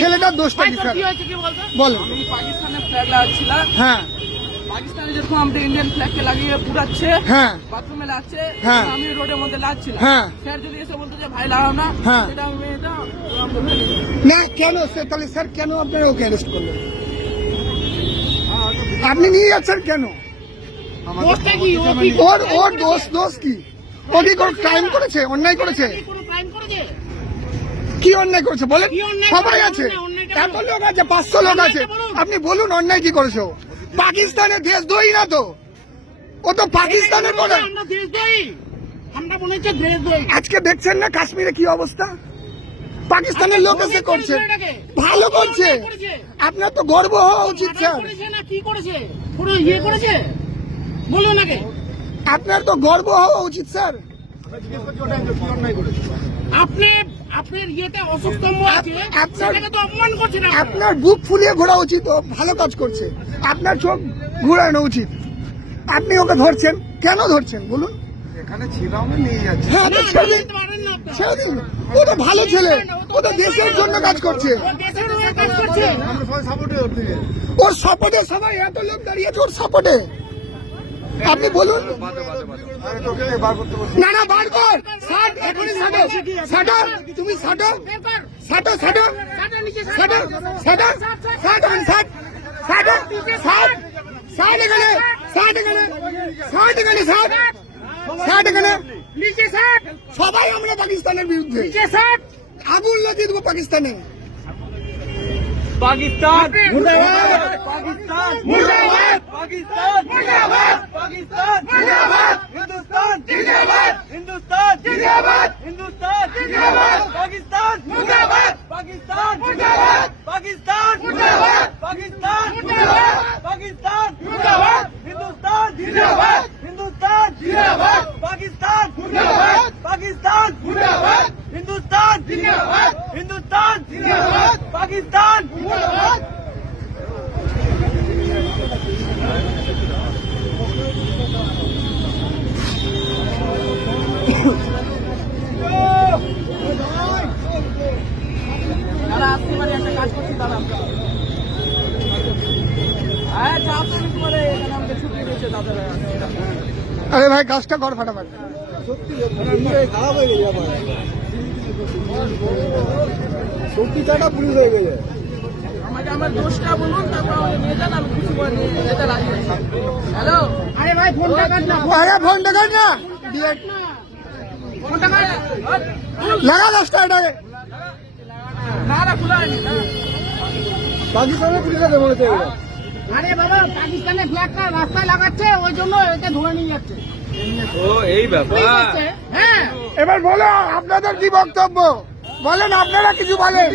ছেলেটার দোষটা কি স্যার বলো। আমি পাকিস্তানের ফ্ল্যাগ লাগাচ্ছিলাম। হ্যাঁ পাকিস্তানে যেরকম আমরা ইন্ডিয়ান ফ্ল্যাগকে লাগিয়ে পুড়াচ্ছে, হ্যাঁ বাথরুমে লাগছে, হ্যাঁ। আমি রোডের মধ্যে লাগছিলাম। হ্যাঁ। স্যার যদি এসে বলতো যে ভাই লাগাও না, হ্যাঁ। সেটা আমি এটা না কেন তাহলে স্যার কেন আপনারা ওকে অ্যারেস্ট করলেন? আপনি নিয়ে যাচ্ছেন কেন? ওর দোষ কি? ও কি কোনো ক্রাইম করেছে, অন্যায় করেছে? কি অন্যায় করেছে বলেন? সবাই আছে, এত লোক আছে, 500 লোক আছে, আপনি বলুন অন্যায় কি করেছে? ও পাকিস্তানের দেশদ্রোহী না তো, ও তো পাকিস্তানের বলে। আজকে দেখছেন না কাশ্মীরে কি অবস্থা? পাকিস্তানের লোক এসে করছে, ভালো করছে। আপনার তো গর্ব হওয়া উচিত স্যার। আপনার তো গর্ব হওয়া উচিত স্যার। আপনার বুক ফুলিয়ে ঘোরা উচিত, ও ভালো কাজ করছে। আপনার চোখ ঘুরানো উচিত। আপনি ওকে ধরছেন কেন? ধরছেন বলুন। এখানে ছিলাম নিয়ে যাচ্ছে। হ্যাঁ ও তো ভালো ছেলে, ও তো দেশের জন্য কাজ করছে। ওর সাপোর্টে সবাই এত লোক দাঁড়িয়েছে, ওর সাপোর্টে। আপনি বলুন। না না বার কর, ষাট এখনই ষাটো, ষাটো তুমি ষাটো, ষাটো ষাটো ষাটো ষাটো ষাট ষাট ষাটো ষাট ষাট এখানে ষাট এখানে ষাট এখানে ষাট ষাট এখানে সবাই আমরা পাকিস্তানের বিরুদ্ধে আগুন লাগিয়ে দেবো পাকিস্তানে। পাকিস্তান মুর্দাবাদ, পাকিস্তান মুর্দাবাদ, পাকিস্তান মুর্দাবাদ, পাকিস্তান মুর্দাবাদ, হিন্দুস্তান জিন্দাবাদ, হিন্দুস্তান জিন্দাবাদ, হিন্দুস্তান জিন্দাবাদ, পাকিস্তান মুর্দাবাদ, পাকিস্তান মুর্দাবাদ, পাকিস্তান মুর্দাবাদ, পাকিস্তান মুর্দাবাদ, পাকিস্তান মুর্দাবাদ, হিন্দুস্তান জিন্দাবাদ, হিন্দুস্তান জিন্দাবাদ, পাকিস্তান মুর্দাবাদ, পাকিস্তান মুর্দাবাদ, হিন্দুস্তান জিন্দাবাদ, হিন্দুস্তান জিন্দাবাদ, পাকিস্তান মুর্দাবাদ। দাদা আসতে পারে একটা কাজ করছি দাদা আচ্ছা আপনি করে এখানে আমাকে ছুটি দিয়েছে দাদা। আরে ভাই কাজটা কর ফাটাফাট। খারাপ হয়ে গেছে আমার সত্যিটা পুলিশ হয়ে গেছে। আমাকে আমার দোষটা বলুন, তারপর আমাকে নিয়ে যান, আমি কিছু করে নিয়ে যেতে রাজি আছি। হ্যালো আরে ভাই ফোনটা কাট না, আরে ফোনটা কাট না, ফোনটা কাট লাগা দশটা এটাকে। না না খোলা হয়নি। পাকিস্তানের পুলিশ আছে বলেছে। আরে বাবা পাকিস্তানের ফ্ল্যাগটা রাস্তায় লাগাচ্ছে, ওই জন্য একে ধরে নিয়ে যাচ্ছে। ও এই ব্যাপার। হ্যাঁ এবার বলো আপনাদের কি বক্তব্য, বলেন আপনারা কিছু বলেন।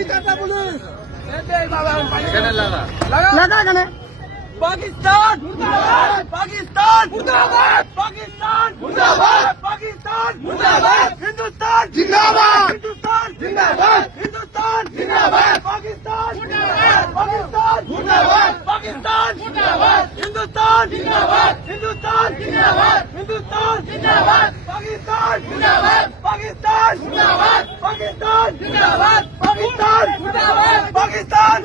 এখানে লাগা। লাগা এখানে। পাকিস্তান মুর্দাবাদ, পাকিস্তান মুর্দাবাদ, পাকিস্তান মুর্দাবাদ, পাকিস্তান মুর্দাবাদ, হিন্দুস্তান জিন্দাবাদ, হিন্দুস্তান জিন্দাবাদ, হিন্দুস্তান জিন্দাবাদ, পাকিস্তান মুর্দাবাদ, পাকিস্তান মুর্দাবাদ, পাকিস্তান জিন্দাবাদ, হিন্দুস্তান জিন্দাবাদ, হিন্দুস্তান জিন্দাবাদ, হিন্দুস্তান জিন্দাবাদ, পাকিস্তান জিন্দাবাদ, পাকিস্তান জিন্দাবাদ, পাকিস্তান জিন্দাবাদ, পাকিস্তান জিন্দাবাদ, পাকিস্তান